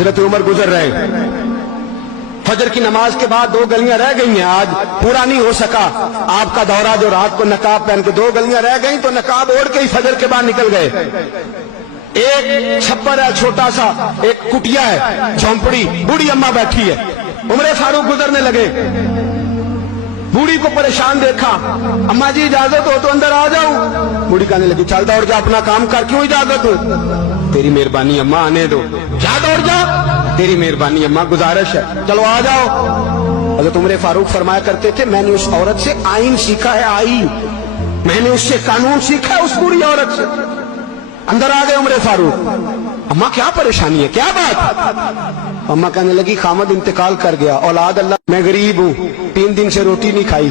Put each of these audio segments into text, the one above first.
हजरत उमर गुजर रहे, फजर की नमाज के बाद 2 गलियां रह गई हैं, आज पूरा नहीं हो सका आपका दौरा, जो रात को नकाब पहन के 2 गलियां रह गई तो नकाब ओढ़ के ही फजर के बाद निकल गए। एक छप्पर है छोटा सा, एक कुटिया है, झोंपड़ी, बूढ़ी अम्मा बैठी है। उमर फारूक गुजरने लगे, बूढ़ी को परेशान देखा, अम्मा जी इजाजत हो तो अंदर आ जाऊं। बूढ़ी कहने लगी चल दौड़ जा, अपना काम कर, क्यों इजाजत हो? तेरी मेहरबानी अम्मा, आने दो। क्या दौड़ जा? तेरी मेहरबानी अम्मा, गुजारिश है, चलो आ जाओ। हज़रत उमर फारूक फरमाया करते थे, मैंने उस औरत से आइन सीखा है, आइन, मैंने उससे कानून सीखा है, उस बूढ़ी औरत से। अंदर आ गए उमर फारूक, अम्मा क्या परेशानी है, क्या बात? अम्मा कहने लगी खामद इंतकाल कर गया, औलाद अल्लाह, मैं गरीब हूँ, 3 दिन से रोटी नहीं खाई,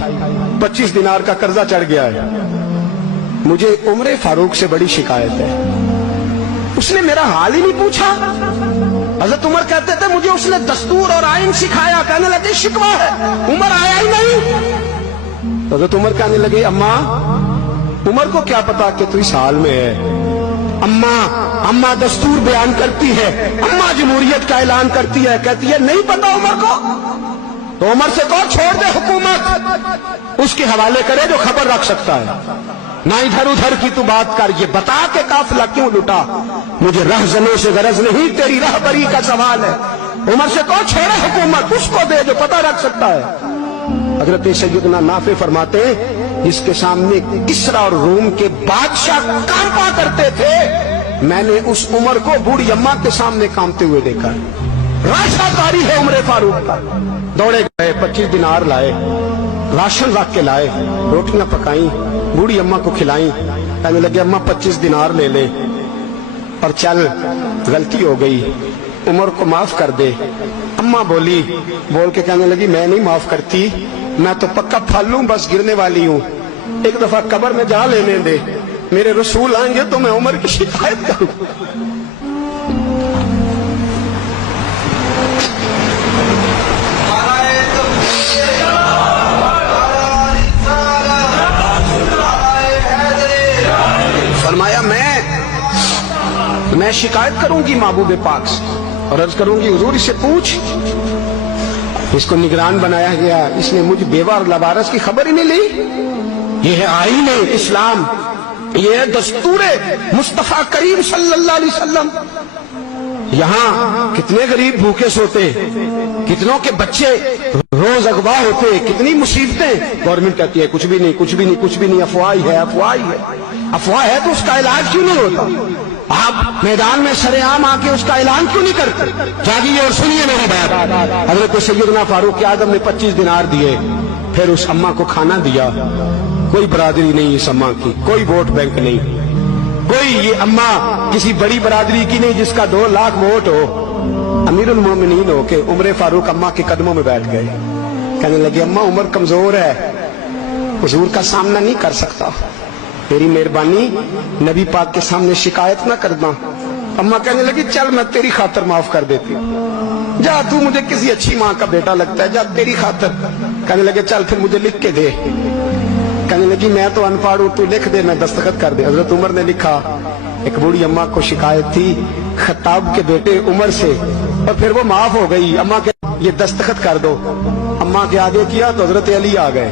25 दिनार का कर्जा चढ़ गया है, मुझे उमर फारूक से बड़ी शिकायत है। उसने मेरा हाल ही नहीं पूछा। हज़रत उमर कहते थे मुझे उसने दस्तूर और आइन सिखाया। कहने लगे शिकवा है, उमर आया ही नहीं। हज़रत उमर कहने लगे अम्मा, उमर को क्या पता कि तू इस हाल में है। अम्मा दस्तूर बयान करती है, अम्मा जमहूरियत का ऐलान करती है, कहती है नहीं पता उमर को, तो उमर से कहो छोड़ दे हुकूमत, उसके हवाले करे जो खबर रख सकता है, ना इधर उधर की तू बात कर, ये बता के काफिला क्यों लुटा, मुझे रहजनों से गरज नहीं, तेरी रहबरी का सवाल है। उमर से कहो छोड़े हुकूमत, उसको दे जो पता रख सकता है। हजरत सैयदना नाफे फरमाते हैं, जिसके सामने किसरा और रोम के बादशाह कांपा करते थे, मैंने उस उमर को बूढ़ी अम्मा के सामने कांपते हुए देखा। राशाकारी है उमर फारूक का। दौड़े गए, 25 दिनार लाए, राशन रख के लाए, रोटियां पकाई, बूढ़ी अम्मा को खिलाई। कहने लगे अम्मा 25 दिनार ले ले और चल, गलती हो गई, उमर को माफ कर दे। अम्मा बोली, बोल के कहने लगी मैं नहीं माफ करती, मैं तो पक्का फल लूं, बस गिरने वाली हूं, एक दफा कब्र में जा लेने दे, मेरे रसूल आएंगे तो मैं उमर की शिकायत करूं। फरमाया मैं शिकायत करूंगी महबूब पाक से और अर्ज करूंगी हुजूर इससे पूछ, इसको निगरान बनाया गया, इसने मुझ बेवा और लवारस की खबर ही नहीं ली। ये है आईन इस्लाम, ये है दस्तूर मुस्तफा करीम सल्लल्लाहु अलैहि वसल्लम। यहाँ कितने गरीब भूखे सोते, कितनों के बच्चे रोज अगवा होते, कितनी मुसीबतें। गवर्नमेंट कहती है कुछ भी नहीं, कुछ भी नहीं, कुछ भी नहीं, अफवाह ही है, अफवाह ही है। अफवाह है तो उसका इलाज क्यों नहीं होता? आप मैदान में सरेआम आके उसका ऐलान क्यों नहीं करते? जागिए और सुनिए मेरी बात। हजरत सैयदना फारूक आजम ने 25 दिनार दिए, फिर उस अम्मा को खाना दिया। कोई बरादरी नहीं इस अम्मा की, कोई वोट बैंक नहीं, कोई ये अम्मा किसी बड़ी बरादरी की नहीं जिसका 2 लाख वोट हो। अमीरुल मोमिनीन हो के उमर फारूक अम्मा के कदमों में बैठ गए। कहने लगे अम्मा उमर कमजोर है, हुजूर का सामना नहीं कर सकता, तेरी मेहरबानी नबी पाक के सामने शिकायत ना करना। अम्मा कहने लगी चल मैं तेरी खातर माफ कर देती हूँ, जा तू मुझे किसी अच्छी माँ का बेटा लगता है, जा तेरी खातर। कहने लगे चल फिर मुझे लिख के दे। कहने लगी मैं तो अनपढ़ हूँ, तू लिख दे, मैं दस्तखत कर दे। हजरत उमर ने लिखा। एक बूढ़ी अम्मा को शिकायत थी खत्ताब के बेटे उमर से, और फिर वो माफ हो गई। अम्मा के ये दस्तखत कर दो। अम्मा के आगे किया तो हजरत अली आ गए,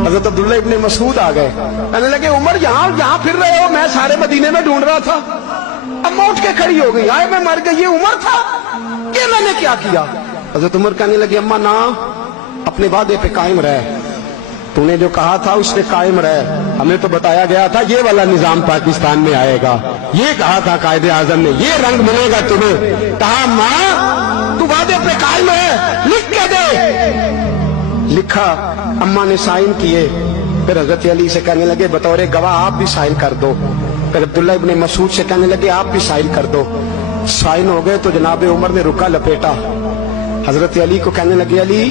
हजरत अब्दुल्ला इब्ने मसूद आ गए। कहने लगे उमर यहाँ फिर रहे हो, मैं सारे मदीने में ढूंढ रहा था। अम्मा उठ के खड़ी हो गई, आए मैं मर गई, ये उमर था, ये मैंने क्या किया? हजरत उमर कहने लगे अम्मा ना, अपने वादे पे कायम रहे, तूने जो कहा था उस पे कायम रहे। हमें तो बताया गया था ये वाला निजाम पाकिस्तान में आएगा, ये कहा था कायदे आजम ने, ये रंग मिलेगा तुम्हें। कहा माँ तू वादे पे कायम है, लिख के दे। लिखा, अम्मा ने साइन किए। फिर हजरत अली से कहने लगे बतौर गवाह आप भी साइन कर दो। फिर अब्दुल्ला इब्ने मसूद से कहने लगे आप भी साइन कर दो। साइन हो गए तो जनाब उमर ने रुका लपेटा। हजरत अली को कहने लगे अली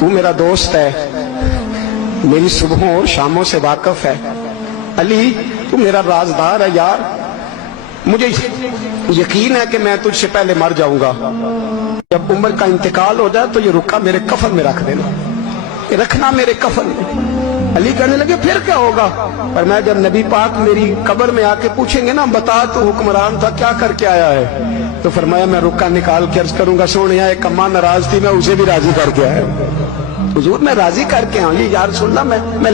तू मेरा दोस्त है, मेरी सुबहों और शामों से वाकिफ है, अली तू मेरा राजदार है यार, मुझे यकीन है कि मैं तुझसे पहले मर जाऊंगा। जब उमर का इंतकाल हो जाए तो ये रुका मेरे कफन में रख देना, ये रखना मेरे कफन में। अली कहने लगे फिर क्या होगा? पर मैं जब नबी पाक मेरी कब्र में आके पूछेंगे ना बता तू हुक्मरान था क्या करके आया है, تو فرمایا میں رکا نکال کے عرض کروں گا سونے ایک اماں ناراض تھی میں اسے بھی راضی کر کے آیا. حضور میں راضی کر کے آؤں. یہ یا رسول اللہ میں